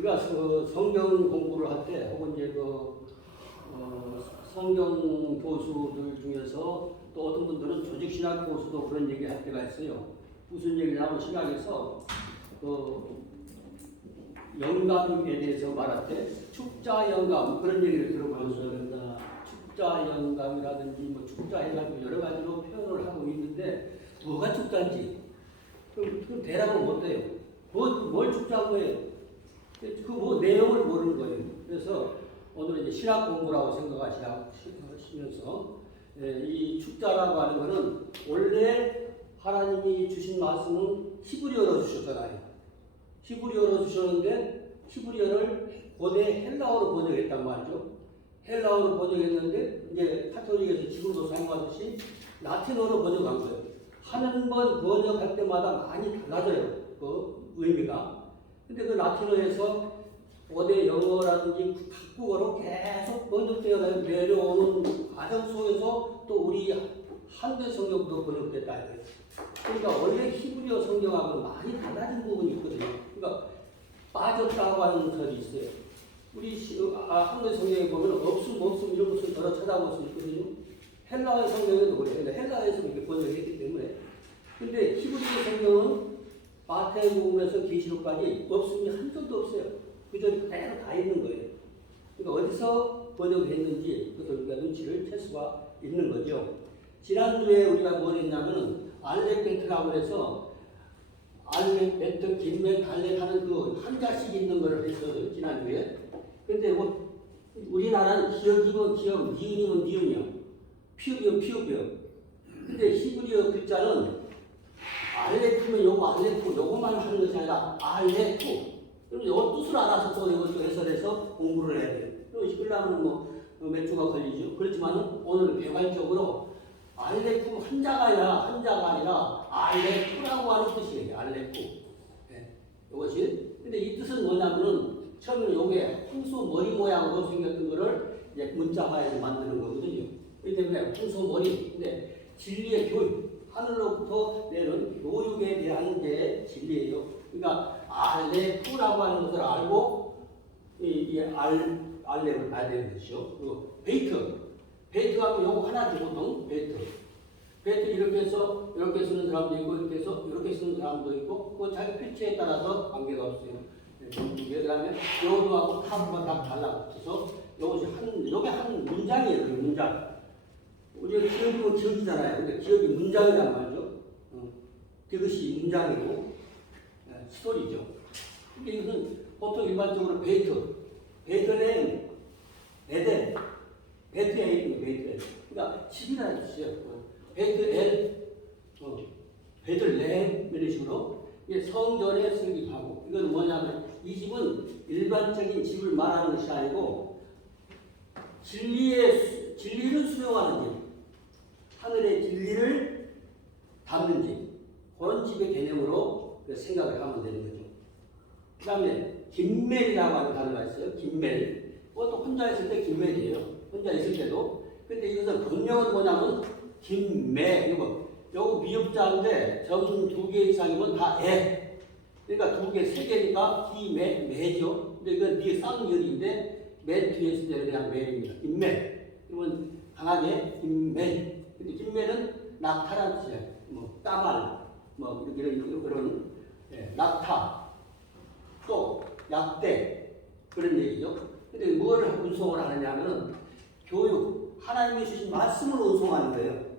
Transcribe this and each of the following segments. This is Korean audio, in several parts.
우리가 그 성경 공부를 할 때 혹은 이제 그 어, 성경 교수들 중에서 또 어떤 분들은 조직 신학 교수도 그런 얘기 할 때가 있어요. 무슨 얘기냐면 신학에서 그 영감에 대해서 말할 때 축자 영감 그런 얘기를 들어보셨습니다. 축자 영감이라든지 뭐 축자 해가지고 여러 가지로 표현을 하고 있는데 뭐가 축자인지 그럼 그 대답을 못 해요. 뭐, 뭘 축자한 거예요? 그뭐 내용을 모르는 거예요. 그래서 오늘 이제 신학 공부라고 생각하시면서 예, 이 축자라고 하는 거는 원래 하나님이 주신 말씀은 히브리어로 주셨잖아요. 히브리어로 주셨는데 히브리어를 고대 헬라어로 번역했단 말이죠. 헬라어로 번역했는데 이제 카톨릭에서 지금도 사용하듯이 라틴어로 번역한 거예요. 한번 번역할 때마다 많이 달라져요. 그 의미가. 근데 그 라틴어에서 고대 영어라든지 각국어로 계속 번역되어 내려오는 과정 속에서 또 우리 한글 성경도 번역됐다. 그러니까 원래 히브리어 성경하고는 많이 달라진 부분이 있거든요. 그러니까 빠졌다고 하는 설이 있어요. 우리 시- 아, 한글 성경에 보면 없음 없음 이런 것을 여러 찾아볼 수 있거든요. 헬라어 성경에도 그래요. 헬라어에서 이렇게 번역했기 때문에. 근데 히브리어 성경은 마태복음에서 계시록까지 없음이 한 점도 없어요. 그저 그대로 다 있는 거예요. 그러니까 어디서 번역했는지 그것을 우리가 눈치를 챌 수가 있는 거죠. 지난주에 우리가 뭘 했냐면은 알렉벤트라고 해서 알렉벤트, 김맨, 달렉 하는 그 한자씩 있는 거를 했어요. 지난주에. 근데 뭐 우리나라는 기억이면 기억, 니은이면 니은이야. 피읍이면 피읍이야. 근데 히브리어 글자는 알레프면 요거 알레프 요거만 하는 것이 아니라 알레프 그럼 요 뜻을 알아서 또 이것도 해설해서 공부를 해야 돼요. 그럼 그러려면 뭐 몇 주가 걸리죠. 그렇지만 오늘은 개괄적으로 알레프 한자가 아니라 한자가 아니라 알레프라고 하는 뜻이에요. 알레프. 네. 이것이 근데 이 뜻은 뭐냐면은 처음에는 요게 홍수 머리 모양으로 생겼던 거를 이제 문자화해서 만드는 거거든요. 그렇기 때문에 홍수 머리. 근데 진리의 교육 하늘로부터 내는 교육에 대한 게 진리예요. 그러니까 알레프라고 하는 것을 알고 이, 이 알, 알레를 봐야 되는 것이죠. 그리고 베이트. 베이트하고 요거 하나지 보통 베이트. 베이트 이렇게 해서 이렇게 쓰는 사람도 있고 이렇게 해서 이렇게 쓰는 사람도 있고 그 자기 필체에 따라서 관계가 없어요. 그 다음에 요도하고 타부가 다 달라붙어서 요것이 한 요게 한 문장이에요. 그 문장. 우리가 기억이면 기억이잖아요. 근데 기억이 문장이란 말이죠. 어, 그것이 문장이고 어, 스토리죠. 근데 이것은 보통 일반적으로 베이트, 베이트는 에덴, 베트에 베이트. 그러니까 집이라는 뜻이에요. 어, 베이트엘, 어, 베들레헴 이런 식으로 성전에 설립하고 이건 뭐냐면 이 집은 일반적인 집을 말하는 것이 아니고 진리의 수- 진리를 수용하는 집. 하늘의 진리를 담는 집 그런 집의 개념으로 그 생각을 하면 되는 거죠. 그 다음에 김멜이라고 하는 단어가 있어요. 김멜. 그것도 혼자 있을 때 김멜이에요. 혼자 있을 때도. 근데 이것은 본명은 뭐냐면 김매. 이거 요거 미흡자인데 점 두 개 이상이면 다 애. 그러니까 두 개, 세 개니까 기매, 매죠. 근데 이건 뒤에 쌍열인데 맨 뒤에 있을 때는 그냥 매입니다. 김매. 그러면 강하게 김매. 근데 김매는 낙타라는 뜻이에요. 뭐 까말, 뭐 이렇게 이런 그런 예, 낙타, 또 약대 그런 얘기죠. 근데 뭘 운송을 하느냐면은 교육, 하나님이 주신 말씀을 운송하는 거예요.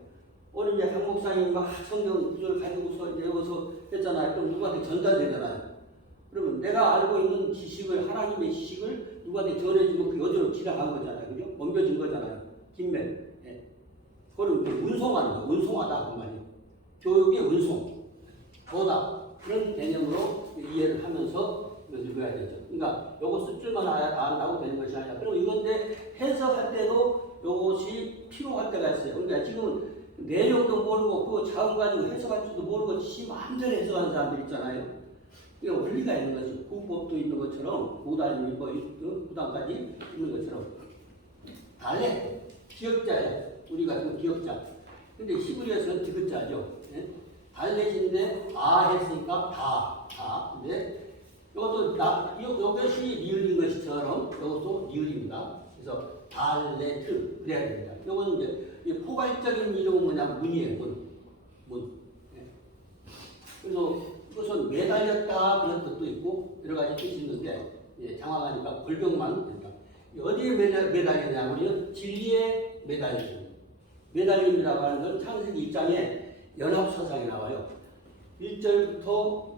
오늘 이제 한 목사님 막 성경 구절 가지고서 외워서 했잖아요. 그럼 누구한테 전달되잖아요. 그러면 내가 알고 있는 지식을 하나님의 지식을 누구한테 전해주고 그 여주로 지나간 거잖아요. 그죠? 옮겨진 거잖아요. 김맨. 운송하는 거, 운송하다 그 말이에요. 교육의 운송, 보다 그런 개념으로 이해를 하면서 읽어야 되죠. 그러니까 요거 쓸 줄만 알아- 안다고 되는 것이 아니라 그리고 이건데 해석할 때도 요것이 필요할 때가 있어요. 그러니까 지금 내용도 모르고 그 자음 가지고 해석할 줄도 모르고 지 마음대로 해석하는 사람들 있잖아요. 이게 원리가 있는 거지. 구법도 있는 것처럼 구단이 뭐그 구단까지 있는 것처럼 달래 기억자예요. 우리 같은 기억자. 근데 히브리어에서는 디귿자죠. 예? 달래진데 다 했으니까 다, 다. 근데 이것도 나 이- 이것이 리을인 것처럼 이것도 리을입니다. 그래서 발레트 그래야 됩니다. 이거는 이제 이 포괄적인 이름은 뭐냐면 문이에요. 문. 문. 예. 그래서 이것은 매달렸다 그런 뜻도 있고 여러 가지 뜻이 있는데 예, 장황하니까 골병만 된다. 어디에 매달, 매달리냐 우리는 진리에 매달리는 매달림이라고 하는 건 창세기 2장에 연합사상이 나와요. 1절부터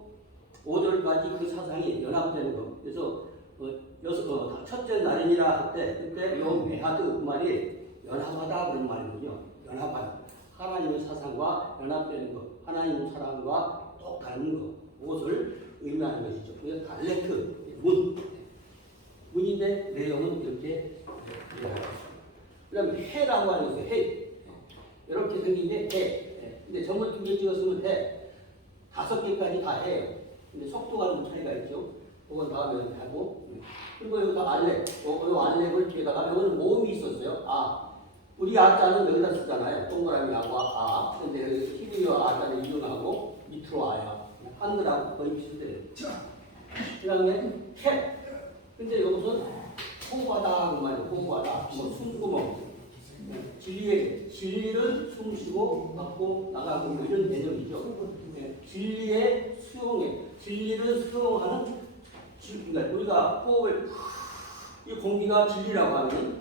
5절까지 그 사상이 연합되는 거. 그래서 어, 여섯, 어, 첫째 날이니라 할 때 그때 요 메하드 그 말이 연합하다 그런 말이군요. 연합하다. 하나님의 사상과 연합되는 것, 하나님의 사랑과 똑같은 것, 그것을 의미하는 것이죠. 그래서 달레트, 문. 문인데 내용은 이렇게 그 다음에 해라고 하는 것은 해. 이렇게 생긴 게 해. 근데 전문 두개 찍었으면 해. 다섯 개까지 다 해요. 근데 속도가 좀 차이가 있죠. 그건 다음에 하고. 그리고 여기다 알렉. 어, 요 알렉을 뒤에다가 여기는 모음이 있었어요. 아. 우리 아자는 여기다 쓰잖아요. 동그라미하고 아. 근데 여기 히브리어 아자는 이용하고 밑으로 아야. 한글하고 거의 비슷해요. 그 다음에 캡. 근데 이것은 호바다 그 말이에요. 호바다. 뭐 숨구멍. 진리의 진리를 숨쉬고 갖고 나가고 뭐 이런 개념이죠. 네, 진리의 수용에 진리를 수용하는 진- 그러니까 우리가 호흡을 이 공기가 진리라고 하면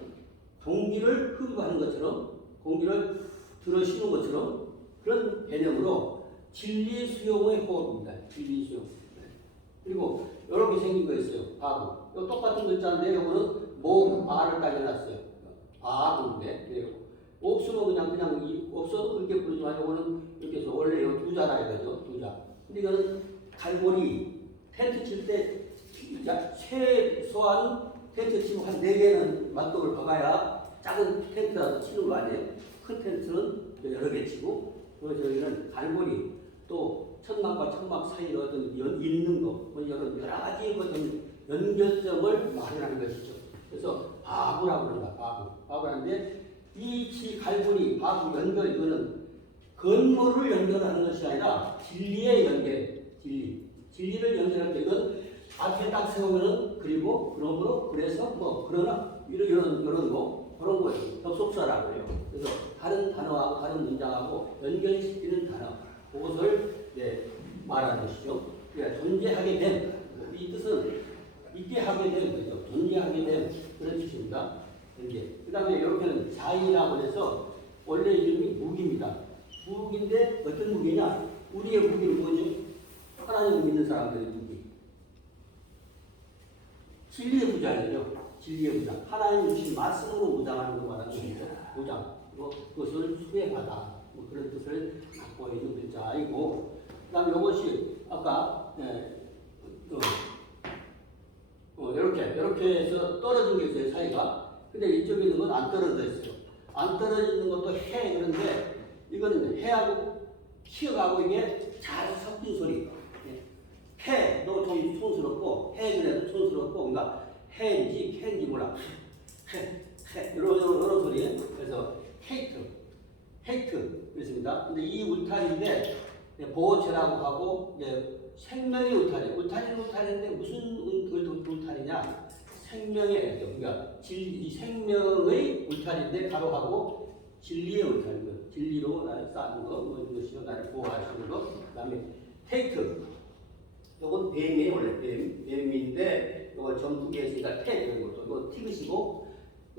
공기를 흡입하는 것처럼 공기를 들어 쉬는 것처럼 그런 개념으로 진리 수용의 호흡입니다. 진리 수용. 네. 그리고 이렇게 생긴 거 있어요. 바구. 이 똑같은 글자인데 이거는 모 아를 따져놨어요. 바구인데 네. 없으면 그냥 그냥 이 없어도 그렇게 부르지만 이거는 이렇게 해서 원래 이 두자라 이거죠. 두자. 근데 이거는 갈고리 텐트 칠때 최소한 텐트 치고 한 네 개는 맞돌을 박아야 작은 텐트라도 치는 거 아니에요? 큰 텐트는 여러 개 치고 그리고 저희는 갈고리 또 천막과 천막 사이로 어떤 연, 있는 거, 뭐 이런 여러 가지 어떤 연결점을 마련하는 것이죠. 그래서 바구라고 그런다. 바구. 바구라는데 이지 갈고리, 바구 연결 이거는 건물을 연결하는 것이 아니라 진리의 연결, 진리. 진리를 연결할 때 이건 앞에 딱 세우면은 그리고 그러므로 그래서 뭐 그러나 이런 이런 이런 거 그런 거예요. 접속사라고 해요. 그래서 다른 단어하고 다른 문장하고 연결시키는 단어 그것을 네, 말하는 것이죠. 그러니까 존재하게 된 이 뜻은 있게 하게 된 거죠. 존재하게 된 그런 뜻입니다. 이게 그 다음에 이렇게는 자이라고 해서 원래 이름이 무기입니다. 무기인데 어떤 무기냐? 우리의 무기는 뭐죠? 하나님 믿는 사람들의 무기. 진리의 무장이죠. 진리의 무장. 하나님 주신 말씀으로 무장하는 거 말하는 거죠. 무장. 뭐 그것을 수행하다. 뭐 그런 뜻을 갖고 있는 글자이고, 그 다음 이것이 아까 예, 어, 어, 이렇게 이렇게 해서 떨어진 게 있어요 사이가. 근데 이쪽에 있는 건 안 떨어져 있어요. 안 떨어지는 것도 해 그런데 이거는 해하고 키어가고 이게 잘 섞인 소리. 예. 해도 좀 촌스럽고 해 그래도 촌스럽고 그러니까 해인지 캐인지 몰라. 해, 해 이런 이런, 이런 소리. 그래서 헤이트, 헤이트 그렇습니다. 근데 이 울타리인데 예, 보호체라고 하고 이제 생명의 울타리. 울타리는 울타리인데 무슨 울- 울- 울타리냐? 생명의 그러니까 진, 이 생명의 울타리인데 가로하고 진리의 울타리고 진리로 나를 쌓는 거, 뭐 이것이요 나를 보호하시는 거. 그 다음에 테이크. 이건 뱀이에요 원래 뱀, 뱀인데 전두 개 있으니까 태 이런 것도 이거 티그시고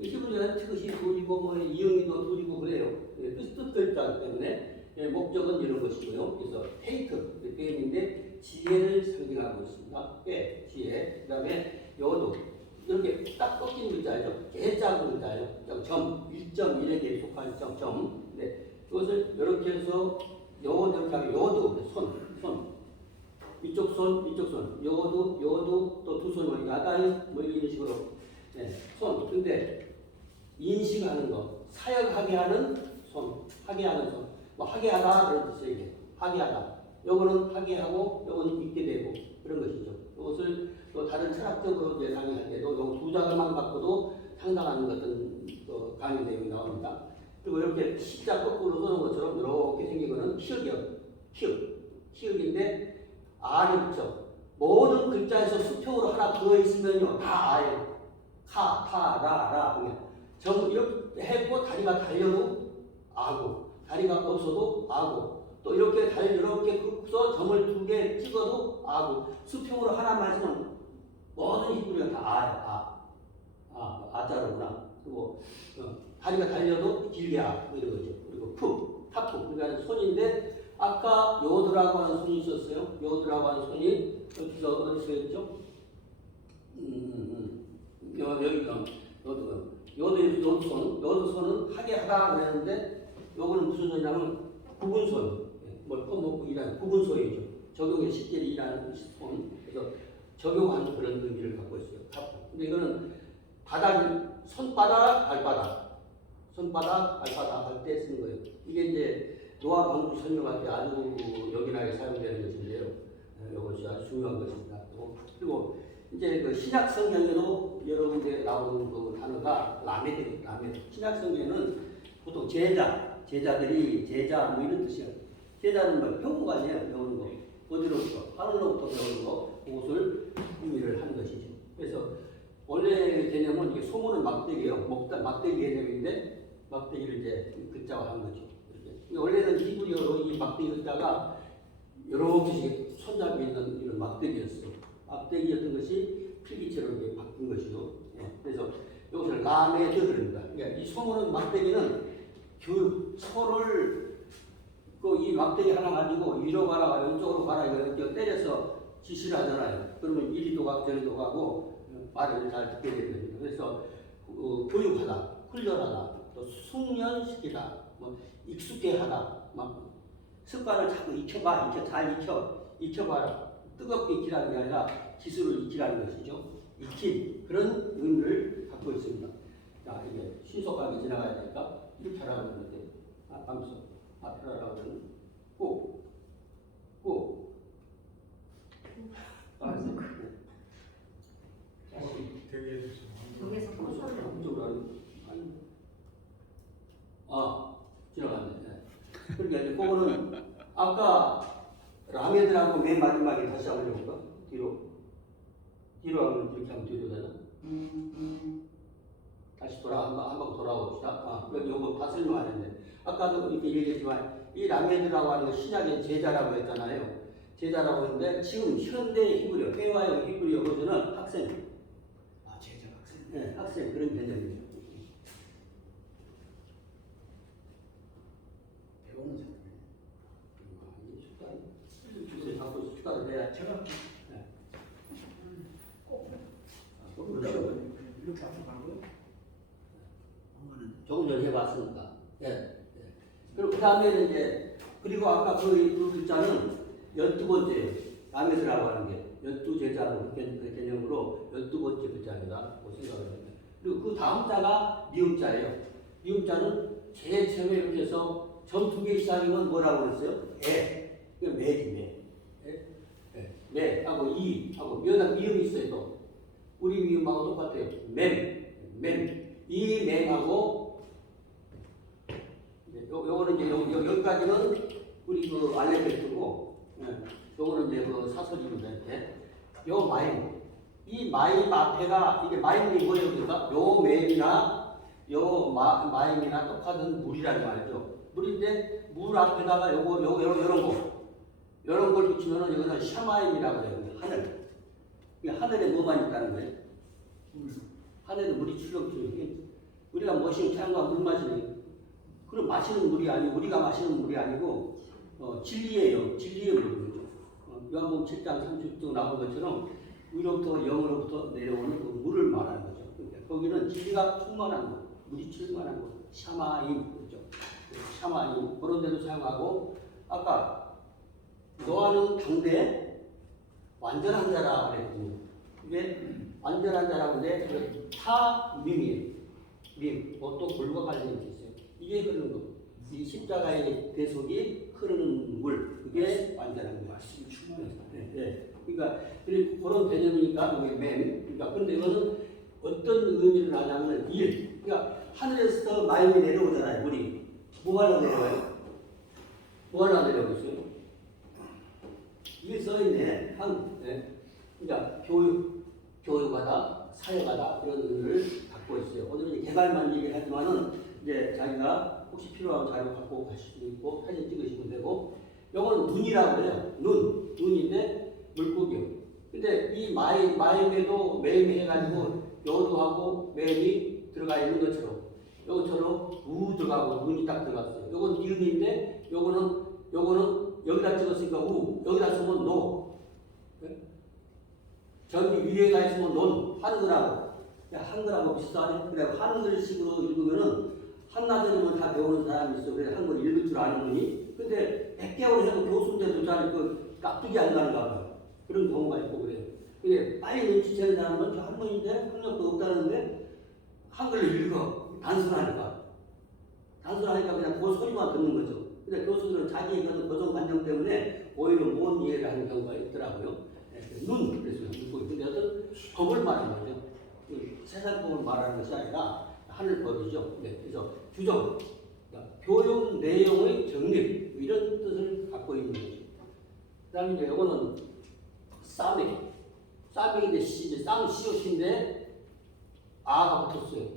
히브리어는 티그시 둘이고 뭐 이응이도 둘이고 그래요. 예, 뜻 뜻글자 때문에 예, 목적은 이런 것이고요. 그래서 테이크 뱀인데 지혜를 상징하고 있습니다. 예, 지혜. 그 다음에 요도 이렇게 딱 꺾인 글자죠. 개작은 글자예요. 점, 점 1.1에게 속한 점, 점. 네, 그것을 이렇게 해서 요 이렇게 하면 요도 손, 손. 이쪽 손, 이쪽 손, 요도, 요도 또 두 손을 야단 뭐 이런 식으로 네, 손. 근데 인식하는 거, 사역하게 하는 손, 하게 하는 손, 뭐 하게 하다 그런 뜻이에요. 하게 하다. 요거는 하게 하고, 요거는 있게 되고 그런 것이죠. 이것을 또 다른 철학적으로 이제 강의할 때도 요두 자들만 갖고도 상당한 어떤 또 강의 내용이 나옵니다. 그리고 이렇게 십자 거꾸로 서는 것처럼 이렇게 생긴 거는 키읔이요. 키읔. 키읔인데 붙죠. 모든 글자에서 수평으로 하나 그어 있으면요 다 아예요. 카, 타, 라, 라 그냥 정 이렇게 했고 다리가 달려도 아고 다리가 없어도 아고 또 이렇게 달 이렇게 긋어서 점을 두 개 찍어도 아고 수평으로 하나만 하시면 모든 히브리가 다 아예요. 아, 아, 아자르구나. 그리고 어, 다리가 달려도 길게 아 이런 거죠. 그리고 푸, 타푸 그러니까 손인데 아까 요드라고 하는 손이 있었어요. 요드라고 하는 손이 어디서 어디서 있죠? 음, 음, 음. 여, 여기가 요드 요드 요드 손 요드 손은 하게 하다 그랬는데 요거는 무슨 소리냐면 구분손 예, 뭘 퍼먹고 일하는 구분소이죠. 적용에 쉽게 일하는 손 그래서 적용하는 그런 의미를 갖고 있어요. 근데 이거는 바닥 손바닥 발바닥 손바닥 발바닥 할 때 쓰는 거예요. 이게 이제 노화 방구 설명할 때 아주 요긴하게 사용되는 것인데요. 어, 이것이 아주 중요한 것입니다. 또 그리고 이제 그 신약 성경에도 여러 군데 나오는 그 단어가 라메드, 라메드. 신약 성경에는 보통 제자, 제자들이 제자 뭐 이런 뜻이에요. 제자는 뭐 배우는 거 아니에요. 배우는 거. 어디로부터? 하늘로부터 배우는 거. 그것을 의미를 하는 것이죠. 그래서 원래 개념은 이게 소문은 막대기예요. 먹다 막대기 개념인데 막대기를 이제 글자화 한 거죠. 이렇게. 원래는 히브리어로 이 막대기 글자가 개씩 손잡이 있는 이런 막대기였어요. 막대기였던 것이 필기체로 이렇게 바뀐 것이죠. 예. 그래서 이것을 라메드 그럽니다. 그러니까 이 소문은 막대기는 그 소를 그이 막대기 하나 가지고 위로 가라 왼쪽으로 가라 이렇게 때려서 지시를 하잖아요. 그러면 이리도 가고 저리도 가고 말을 잘 듣게 되거든요. 그래서 어, 교육하다, 훈련하다, 또 숙련시키다, 뭐 익숙게 하다, 막 습관을 자꾸 익혀봐, 익혀 잘 익혀, 익혀봐라. 뜨겁게 익히라는 게 아니라 기술을 익히라는 것이죠. 익힌 그런 의미를 갖고 있습니다. 자 이게 신속하게 지나가야 되니까 이렇게 하라고 하는데 아, 방수 하는 꼭, 꼭. 아, 네. 되게 해주세요. 아 지나갔네. 네. 그러니까 이제 그거는 아까 라메드라고 맨 마지막에 다시 한번 해 이 라메드라고 하는 거 신약의 제자라고 했잖아요. 제자라고 했는데 지금 현대 히브리어, 회화형 히브리어 버전은 학생, 아 제자 학생. 네, 학생 그런 개념이죠. 배우는 사람. 주제 자꾸 추가를 해야 제가 그러더라고요. 이렇게 앞으로 가고요. 조금 전에 해봤으니까. 예. 예. 그리고 그 다음에는 이제, 그리고 아까 그, 그 글자는 열두 번째, 라메스라고 하는 게, 열두 제자로, 그 개- 그 개념으로 열두 번째 글자입니다. 고 생각을 합니다. 그리고 그 다음 자가 미음자예요. 미음자는 제일 처음에 이렇게 해서 점 두 개 이상이면 뭐라고 그랬어요? 애. 그 매지, 매. 예? 예. 매 하고 이 하고 미음하고 미음이 있어요 또. 우리 미음하고 똑같아요. 맴, 맴. 이 이제 요, 요거는 이제 요, 요, 여기까지는 우리 그 알레베트고 예, 요거는 이제 그 사설이고 이렇게. 요 마임 이 마임 앞에가 이게 마임이 뭐예요 그러니까? 요 맹이나 요 마, 마임이나 똑같은 물이라는 말이죠? 물인데 물 앞에다가 요거 요거 요런 요런 거. 요런 걸 붙이면은 여기는 샤마임이라고 해요 하늘. 이 하늘에 뭐만 있다는 거예요? 하늘에 물이 출렁출렁 우리가 머신 태양과 물 마시는 그런 마시는 물이 아니고 우리가 마시는 물이 아니고 어, 진리예요. 진리의 물이죠. 어, 요한복음 7장 30도 나온 것처럼 위로부터 영으로부터 내려오는 그 물을 말하는 거죠. 그러니까 거기는 진리가 충만한 물, 물이 충만한 곳, 샤마임 그죠. 샤마임 그런 데도 사용하고 아까 노아는 당대 완전한 자라 그랬거든요. 이게 완전한 그 타밈이에요. 밈, 또 물과 관련이 있어요. 이게 흐르는 거. 이 십자가의 대속이 흐르는 물, 그게 완전한 거예요. 말씀이 충만해서. 네, 네. 그러니까 그런 그런 개념이니까 여기 맨. 그러니까 근데 이거는 어떤 의미를 하냐면 일. 그러니까 하늘에서 마음이 내려오잖아요. 물이 뭐 하려 내려와요? 뭐 하려 내려오고 있어요? 이게 써 있네. 한 네. 그러니까 교육, 교육하다, 사역하다 이런 의미를 갖고 있어요. 오늘은 개발만 얘기하지만은 이제 자기가 혹시 필요하면 자료 갖고 가실 수도 있고 사진 찍으시면 되고 요거는 눈이라고 해요. 눈, 눈인데 물고기요. 근데 이 마이, 마임에도 매임이 해가지고 여도하고 매임이 들어가 있는 것처럼 요것처럼 우 들어가고 눈이 딱 들어갔어요. 요건 이음인데 요거는 요거는 여기다 찍었으니까 우 여기다 쓰면 노 예? 저기 위에가 있으면 논 한글하고 야, 한글하고 비슷하네. 그래 한글식으로 읽으면은 한나절이면 다 배우는 사람이 있어. 그래 한글 읽을 줄 아는 분이. 근데 100개월 해도 교수인데도 잘그 납득이 안 가는가 봐요. 그런 경우가 있고 그래요. 근데 빨리 눈치채는 사람은 저 한문인데 학력도 없다는데 한글을 읽어. 단순하니까. 단순하니까 그냥 그 소리만 듣는 거죠. 근데 교수들은 자기의 그런 고정관념 때문에 오히려 못 이해를 하는 경우가 있더라고요. 네, 눈, 그래서 눈 근데 어떤 법을 말하는 거죠. 그 세상 법을 말하는 것이 아니라 하늘법이죠. 네, 그래서 규정, 그러니까 교육 내용의 정립 이런 뜻을 갖고 있는 거죠. 그다음에 이제 이거는 쌈이, 쌈이인데 시, 이제 쌈 시옷인데 아가 붙었어요.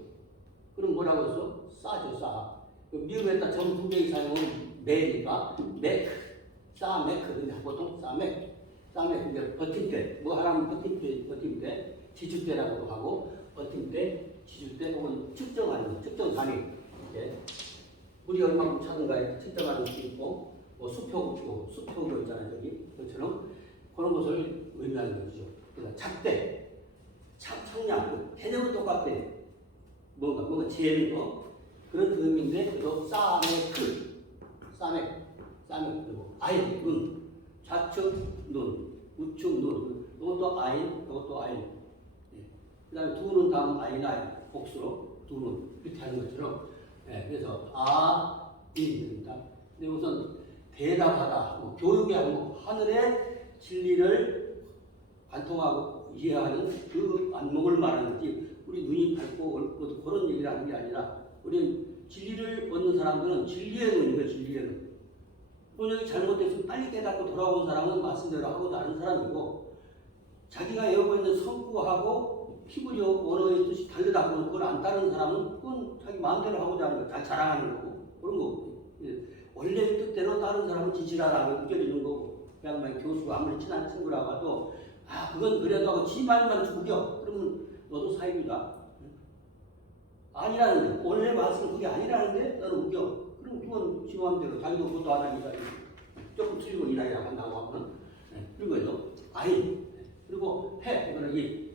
그럼 뭐라고 했어? 싸죠, 싸. 그 미음에다 점두 개 이상은 매니까 맥, 싸 맥크 근데 보통 싸 맥, 싸 맥. 근데 버팀대, 뭐 하라면 버팀대, 버팀대, 지주대라고도 하고 버팀대, 지주대 혹은 측정하는 거, 측정 단위. 예. 물이 얼마큼 차는가에 측정하는 것도 있고 뭐 수표고, 수표고 있잖아요 여기 그것처럼 그런 것을 의미하는 거죠. 그래서 작대, 착, 청량, 그 개념은 똑같대. 뭔가 뭔가 재는 거 그런 의미인데 그래도 싸매크, 싸매, 싸매 그리고 아인, 눈, 좌측 눈, 우측 눈, 이것도 아인, 이것도 아인. 예. 그다음에 두는 다음 아인, 아인 복수로 두는 이렇게 하는 것처럼 예. 그래서 아, 인입니다. 근데 우선 대답하다, 뭐 교육의 항목, 하늘의 진리를 관통하고 이해하는 그 안목을 말하는 거지 우리 눈이 밝고 그런 얘기를 하는 게 아니라 우리는 진리를 얻는 사람들은 진리의 눈이에요 진리의 눈 본역이 잘못됐으면 빨리 깨닫고 돌아온 사람은 말씀대로 하고 다른 사람이고 자기가 외우고 있는 성구하고 피부리 언어의 뜻이 그러면 그걸 안 따르는 사람은 그건 자기 마음대로 하고자 하는 거, 다 자랑하는 거고. 그런 거고. 예. 원래 뜻대로 다른 사람은 지지라라고 느껴지는 거고. 그냥 만 교수가 아무리 친한 친구라고 해도 아 그건 그래도 하고 지 말만 죽여. 그러면 너도 사입이다. 아니라는데. 원래 말씀은 그게 아니라는데 너는 우겨. 그럼 그건 지 마음대로. 자기도 그것도 안 하니까 조금 틀리고 이라이라 한다고 하면 네. 그런 거죠 아인 네. 그리고 폐 이거는 이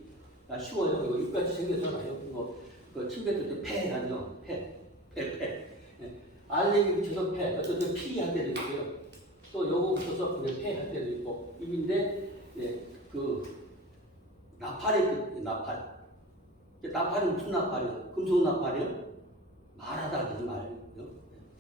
아, 쉬워요 이거 입같이 생겼잖아요 이거 그 침뱉을 때폐 하죠 폐폐폐 네. 알레기 붙여서 폐 어떤 때피할 때도 있고요 또 요거 붙여서 폐할 때도 있고 입인데 예, 그 나팔의 뜻 나팔 나팔이 무슨 나팔이요? 금속 나팔이요? 말하다 하지 말.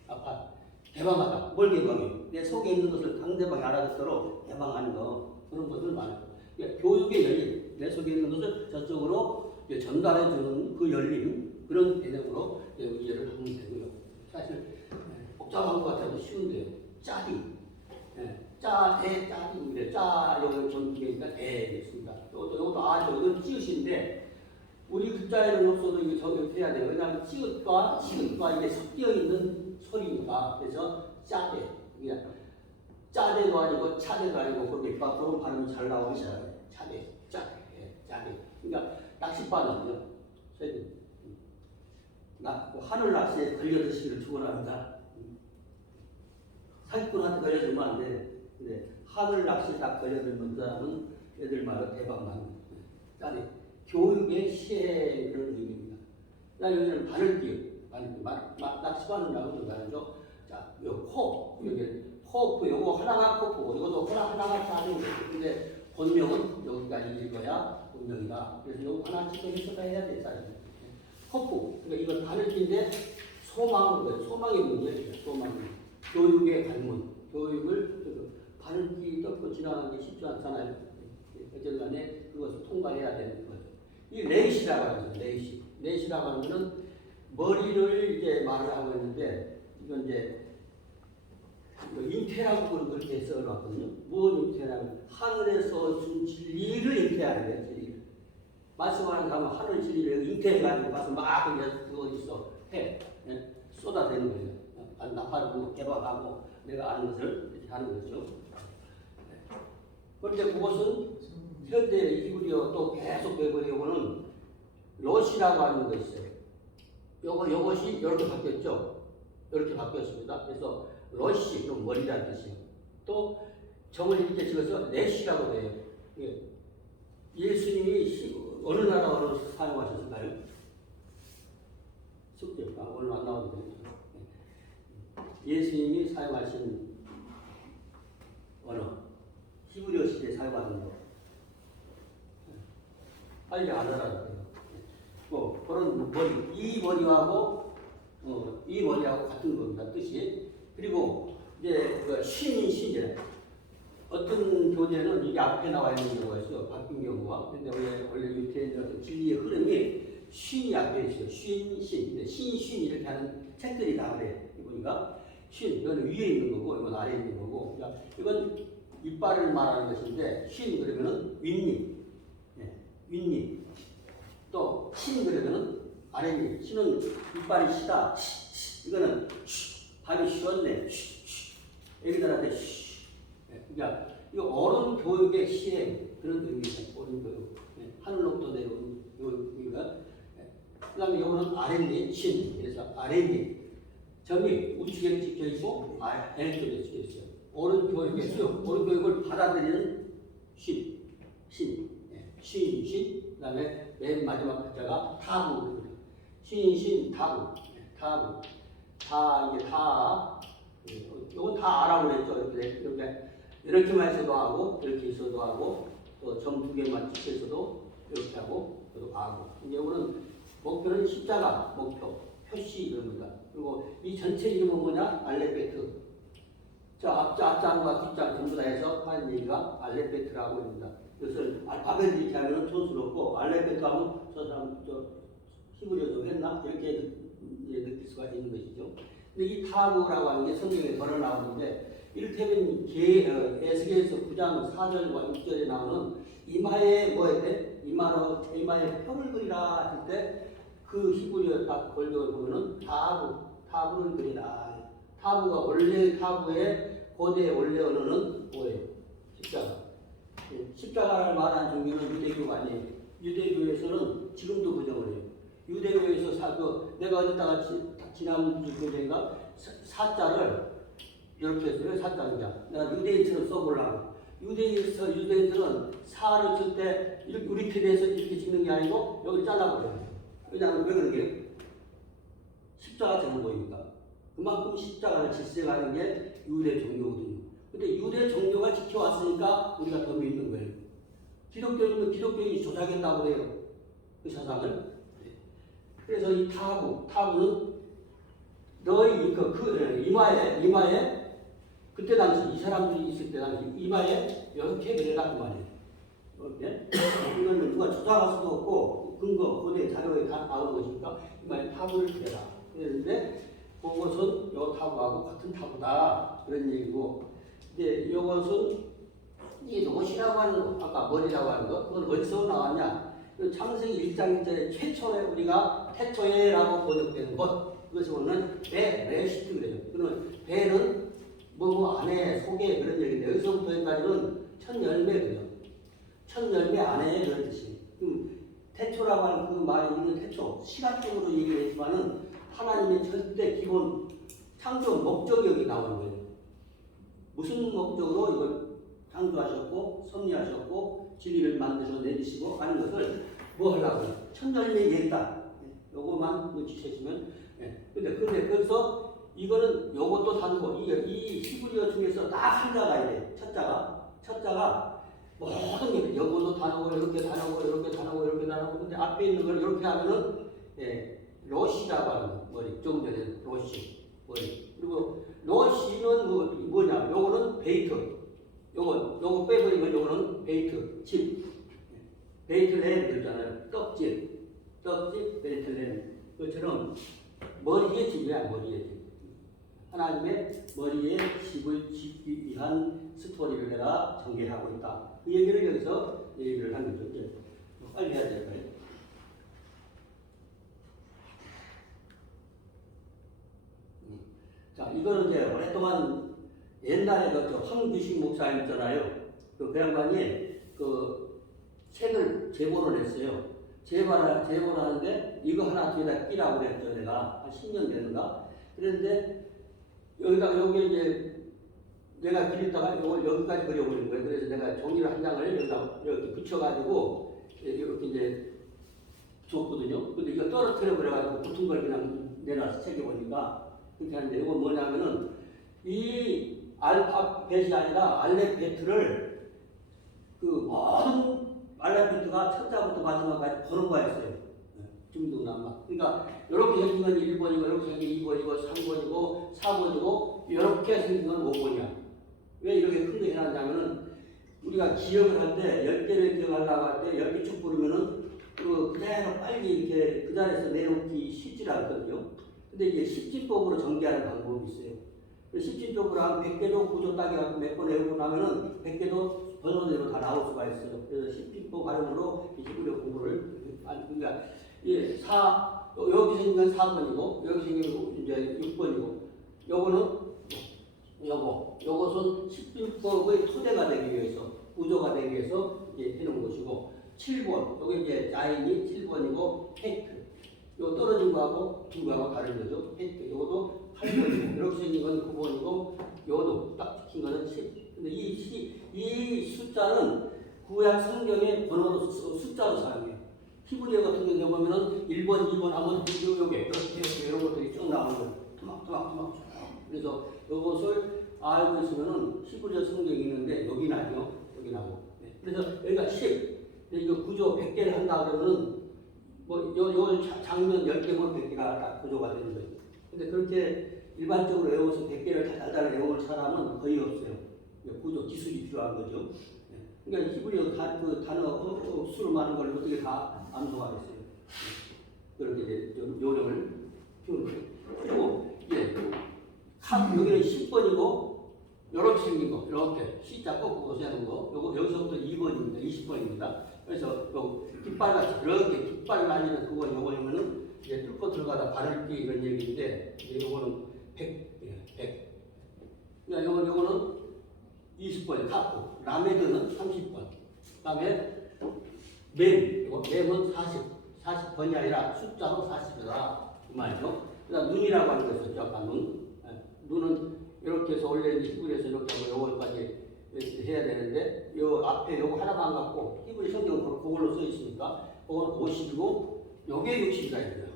나팔. 개방하다. 뭘 개방해요? 내 속에 있는 것을 상대방이 알아듣도록 개방하는 거. 그런 것을 말해요. 그러니까 교육의 열림. 내 속에 있는 것을 저쪽으로 전달해 주는 그 열림. 그런 개념으로 이해를 하면 되고요. 사실 예, 복잡한 것 같아도 쉬운데요. 짜리. 예, 짜, 대, 짜리인데, 짜, 여기 전기니까 대겠습니다. 이것도, 이것도 아죠. 이건 찌읒인데, 우리 글자에는 없어도 이거 적용해야 돼요. 왜냐하면 찌읒과 시읒과 이게 섞여 있는 소리니까. 그래서 짜대. 그냥 짜대도 아니고 차대도 아니고 막 그런 발음이 잘 나오기 시작해요. 차대, 짜대. 그러니까 낚싯바는요. 저희 나, 뭐 하늘 낚시에 걸려 드시기를 축원합니다. 사기꾼한테 걸려들면 안 돼. 근데 하늘 낚시 딱 걸려들면 그 사람은 애들 말로 대박 나는. 짜대. 교육의 시행을 의미입니다. 나 요즘 바늘기, 바늘기, 낚시바늘이라고 좀 다르죠. 자, 요 코, 여기 호프, 요거 하나가 코프고, 이것도 하나 하나가 거예요. 근데 본명은 여기까지 읽어야 본명이다. 그래서 요거 하나 찍어 해석해야 돼, 사실. 코프, 그러니까 이건 바늘기인데 소망, 소망의 문제예요. 소망. 교육의 관문, 교육을 그 바늘기 덮고 지나가기 쉽지 않잖아요. 어쨌간에 그것을 통과해야 되는 거죠. 이 레이시라고 하는 거예요. 레이시. 레이시라고 하는 거는 머리를 이제 말을 하고 있는데 이건 이제 그 잉태라고 그렇게 써놨거든요. 무엇 잉태라면 하늘에서 준 진리를 잉태 말씀하는 사람은 하늘 진리를 잉태해가지고 가서 막 그냥 그거 있어 해 예? 쏟아내는 거예요. 아, 나팔고 개박하고 내가 아는 것을 이렇게 하는 거죠. 예. 그런데 그것은 현대 히브리어 또 계속 배워보려고는 롯이라고 하는 거 있어요. 요거 요것이 이렇게 바뀌었죠. 이렇게 바뀌었습니다. 그래서 롯이 좀 머리라는 뜻이에요. 또 정을 이렇게 찍어서 렛이라고 해요. 예. 예수님이 시- 어느 나라어로 사용하셨을까요? 숙제, 아, 오늘 안 나오는데. 예수님이 사용하신 언어, 히브리어 시대에 사용하는 거. 빨리 거예요. 뭐, 그런 머리, 이 머리하고, 어, 이 머리하고 같은 겁니다, 뜻이. 그리고, 이제, 그 신이 신이래. 어떤 교재는 이게 앞에 나와 있는 경우가 있어 바뀐 경우가. 근데 원래 원래 유태인 어떤 진리의 흐름이 쉰이 앞에 있어요. 쉰, 신 신, 쉰 이렇게 하는 책들이 다 그래 보니까 쉰 이건 위에 있는 거고 이건 아래에 있는 거고. 그러니까 이건 이빨을 말하는 것인데 쉰 그러면은 윗니. 예, 윗니. 또신 그러면은 아랫니. 신은 이빨이 시다. 이거는 쉬, 밥이 쉬었네. 애기들한테 쉬 예, 그러니까 이 어른 교육의 시행 그런 의미입니다. 어른 교육. 예, 하늘로부터 내려온 교육이가. 예. 그다음에 이거는 아랫니 신. 그래서 아랫니 점이 우측에 찍혀 있고 아, N쪽에 찍혀 있어요. 어른 교육의 수요. 어른 교육을 받아들이는 신, 신, 예, 신, 신. 그 다음에 맨 마지막 글자가 타부. 신, 신, 타부, 예, 타부. 다 이게 다. 예, 이건 다 알아고 그랬죠. 이렇게 이렇게 이렇게만 해서도 하고 이렇게 있어도 하고 또 점 두 개만 찍혀 있어도 이렇게 하고 또 하고 이제 오늘 목표는 십자가 목표 표시 이럽니다. 그리고 이 전체 이름은 뭐냐 알레베트. 저 앞자 앞장과 뒷장 전부 다 해서 하는 얘기가 알레베트라고 합니다. 그것을 알파벳 이렇게 하면 촌스럽고 알레베트 하면 저 사람 저 히브리어도 했나 이렇게 느낄 수가 있는 것이죠. 근데 이 타구라고 하는 게 성경에 걸어 나오는데 이를테면 개, 어, 에스겔서 9장 4절과 6절에 나오는 이마에 뭐에 돼? 이마로 이마에 표를 그리라 할 때 그 히브리어 딱 권력을 보면은 타부, 타부를 그리라. 타부가 원래 타부의 고대 원래 언어는 뭐예요? 십자가. 예, 십자가를 말하는 종교는 유대교가 아니에요. 유대교에서는 지금도 부정을 해요. 유대교에서 사, 그, 내가 어디다가 지, 지난 교대가 사자를 이렇게 했어요. 사자입니다. 내가 유대인처럼 써보려고. 유대인에서 유대인들은 사를 쓸때 이렇게 우리 편에서 이렇게 찍는 게 아니고 여기 잘라버려요. 왜냐하면 왜 그러게요? 십자가처럼 보이니까. 그만큼 십자가를 질색하는 게 유대 종교거든요. 근데 유대 종교가 지켜왔으니까 우리가 더 믿는 거예요. 기독교인은 기독교인이 조작했다고 해요. 그 사상을. 그래서 이 타부, 타부는 너희 그, 그 이마에 이마에 그때 당시 이 사람들이 있을 때 당시 이마에 이렇게 그래라 그 말이에요. 이렇게 이거는 누가 조작할 수도 없고 근거 고대 자료에 다 나오는 것이니까 이마에 타부를 그래라. 그랬는데 그것은 요 타부하고 같은 타부다 그런 얘기고 이제 이것은 이 옷이라고 하는 거 아까 머리라고 하는 거 그건 어디서 나왔냐? 그 창세기 1장 1절에 최초에 우리가 태초에라고 번역되는 것 그것이 오는 배, 레시트 그래요. 그러면 배는 뭐 뭐 안에 속에 그런 얘기인데 여기서부터 여기까지는 첫 열매고요. 첫 열매 안에 그런 뜻이. 그 태초라고 하는 그 말이 있는 태초 시각적으로 얘기를 했지만은 하나님의 절대 기본 창조 목적이 여기 나오는 거예요. 무슨 목적으로 이걸 창조하셨고 섭리하셨고 진리를 만드셔 내리시고 하는 것을 뭐 하려고 첫 열매 얘기다. 요거만 눈치채시면 예. 근데 근데 그래서 이거는 요것도 다르고 이, 이 히브리어 중에서 딱 한 자가 있대. 첫 자가. 첫 자가 모든 게 요것도 다르고 이렇게 다르고 이렇게 다르고 이렇게 다르고. 근데 앞에 있는 걸 이렇게 하면은 예, 로시라고 하는 거. 머리 좀 전에 로시 머리. 그리고 로시는 뭐, 뭐냐? 요거는 베이트. 요거 요거 빼버리면 요거는 베이트 칩 베이트램 그러잖아요. 떡집 떡집 베이트램. 그처럼 머리에 집이야 머리에 집 하나님의 머리에 집을 짓기 위한 스토리를 내가 전개하고 있다. 그 얘기를 여기서 얘기를 한 거죠. 예. 뭐 빨리 해야 돼요. 빨리. 음. 자, 이거는 이제 오랫동안 옛날에 그 황규식 목사님 있잖아요. 그, 그 양반이 그 책을 제보를 했어요. 제보를, 제보를 하는데 이거 하나 뒤에다 끼라고 그랬죠. 내가 한 10년 되는가. 그런데 여기다가 여기 이제 내가 그리다가 이걸 여기까지 그려버린 거예요. 그래서 내가 종이를 한 장을 여기다 이렇게 붙여가지고 이렇게 이제 줬거든요. 근데 이거 떨어뜨려 버려가지고 붙은 걸 그냥 내놔서 책에 보니까 그렇게 하는데 이건 뭐냐면은 이 알파벳이 아니라 알레베트를 그 모든 알레베트가 첫자부터 마지막까지 번호가 있어요. 중등남마. 그러니까 이렇게 생긴 건 1번이고 이렇게 생긴 건 2번이고 3번이고 4번이고 이렇게 생긴 건 5번이야. 왜 이렇게 큰 거 해놨냐면은 우리가 기억을 할 때 10개를 기억하려고 할 때 10개 쭉 부르면은 그 그대로 빨리 이렇게 그 자리에서 내놓기 쉽지 않거든요. 근데 이제 십진법으로 전개하는 방법이 있어요. 그 십진법으로 한 100개도 구조 따기라고 몇 번 외우고 나면은 100개도 번호대로 다 나올 수가 있어요. 그래서 십진법 발음으로 이 히브리어 공부를 그러니까 예, 4 여기 생긴 건 4번이고 여기 생긴 건 이제 6번이고. 요거는 요거. 요것은 십진법의 토대가 되기 위해서 구조가 되기 위해서 이제 해놓은 것이고. 7번. 여기 이제 라인이 7번이고 페이크 요 떨어진 거하고 두 거하고 다른 거죠. 페이크 요것도 8번이고. 이렇게 생긴 건 9번이고 요것도 딱 찍힌 거는 10 근데 이, 시, 이 숫자는 구약 성경의 번호로 수- 숫자로 사용해요 히브리어 같은 경우 보면은 1번, 2번 하면 요- 요게 이렇게 이런 것들이 쭉 나오는 거예요 토막토막토막 쭉 그래서 이것을 알고 있으면은 히브리어 성경이 있는데 여기 나죠 여기 나고 네. 그래서 여기가 10 근데 이거 구조 100개를 한다 그러면은 뭐, 요, 요 자- 장면 10개면 100개가 다 구조가 되는 거예요. 근데 그렇게 일반적으로 외워서 100개를 다 달달하게 외울 사람은 거의 없어요. 구조 기술이 필요한 거죠. 예. 그러니까 히브리어 다, 그 단어 어, 어, 수를 많은 걸 어떻게 다 암송하겠어요. 예. 그렇게 이제 요- 요령을 키우는 거예요. 그리고 이제 칸 여기는 10번이고 이렇게 생긴 거, 이렇게 C자 꺾고 세는 거, 요거 여기서부터 2번입니다. 20번입니다. 그래서 요 깃발 같이 그렇게 깃발 나뉘는 그거 요거면은 이제 뚫고 들어가다 발을 끼 이런 얘기인데 요거는 100, 예, 100. 그러니까 요거 요거는 20번 카프, 라메드는 30번. 그다음에 맴, 이거 맴은 40, 40번이 아니라 숫자로 40이다 이 말이죠. 그다음 눈이라고 하는 거 있었죠, 아까 눈. 예, 눈은 이렇게 해서 원래 히브리에서 이렇게 하고 요거까지 해야 되는데 요 앞에 요거 하나만 갖고 히브리 성경 그걸로 써 있으니까 그건 50이고 요게 60이다 이거야.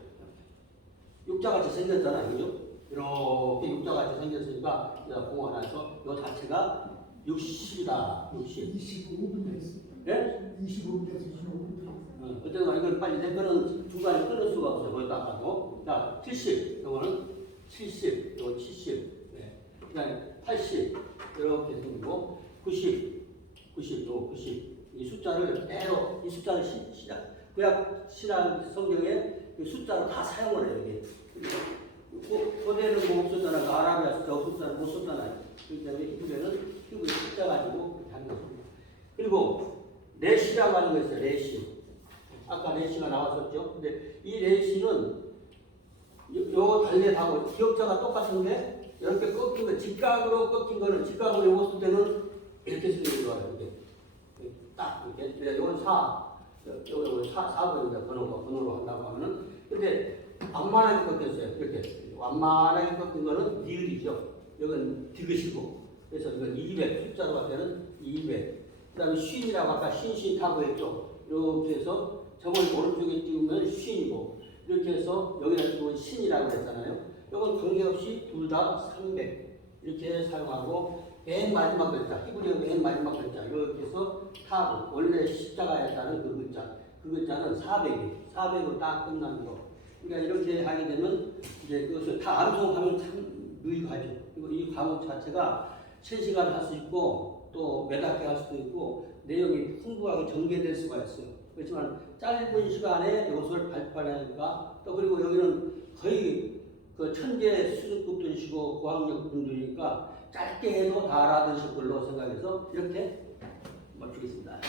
육자같이 생겼잖아, 그죠? 이렇게 육자같이 생겼으니까 내가 공하나서요 자체가 60이다, 60. 25분 됐어. 예? 25분 됐어. 25분. 어, 어쨌든 이걸 빨리 내 거는 중간에 끊을 수가 없어요. 거기다 가도. 자, 70. 요거는 70. 요거 70. 네. 그 다음에 80. 이렇게 생기고 90. 90. 요 90. 이 숫자를 대로 이 숫자를 시, 시작. 구약 신앙 성경에 그 숫자로 다 사용을 해요. 이게. 고- 고대는 뭐 없었잖아. 그 아라비아 숫자 없었잖아. 못. 그렇기 때문에 히브리는 히브리 숫자 가지고 하는 것입니다. 그리고 레시라고 하는 거 있어요. 레시. 아까 레시가 나왔었죠. 근데 이 레시는 요- 요거 달래하고 기억자가 똑같은데 이렇게 꺾인 거 직각으로 꺾인 거는 직각으로 요거 쓸 때는 이렇게 쓰는 거예요. 이렇게 딱 이렇게. 요건 4. 요거 4, 4번입니다. 번호가 번호로 한다고 하면은 근데 완만하게 꺾였어요. 이렇게 완만하게 꺾인 거는 니을이죠. 이건 디귿이고 그래서 이건 200 숫자로 할 때는 200. 그 다음에 쉰이라고 아까 쉰쉰 타고 했죠. 이렇게 해서 저걸 오른쪽에 띄우면 쉰이고 이렇게 해서 여기다 띄우면 신이라고 했잖아요. 이건 관계없이 둘 다 300 이렇게 사용하고 맨 마지막 글자 히브리어 맨 마지막 글자 이렇게 해서 타브 원래 십자가였다는 그 글자 그 글자는 400이 400으로 딱 끝나는 거. 그러니까 이렇게 하게 되면 이제 그것을 다 암송하면 참 유익하죠. 그리고 이 과목 자체가 3시간 할 수 있고 또몇 학기 할 수도 있고 내용이 풍부하게 전개될 수가 있어요. 그렇지만 짧은 시간에 이것을 발표하니까 또 그리고 여기는 거의 그 천재 수준급 들이시고 고학력 분들이니까 짧게 해도 다 알아들으실 걸로 생각해서 이렇게 마치겠습니다.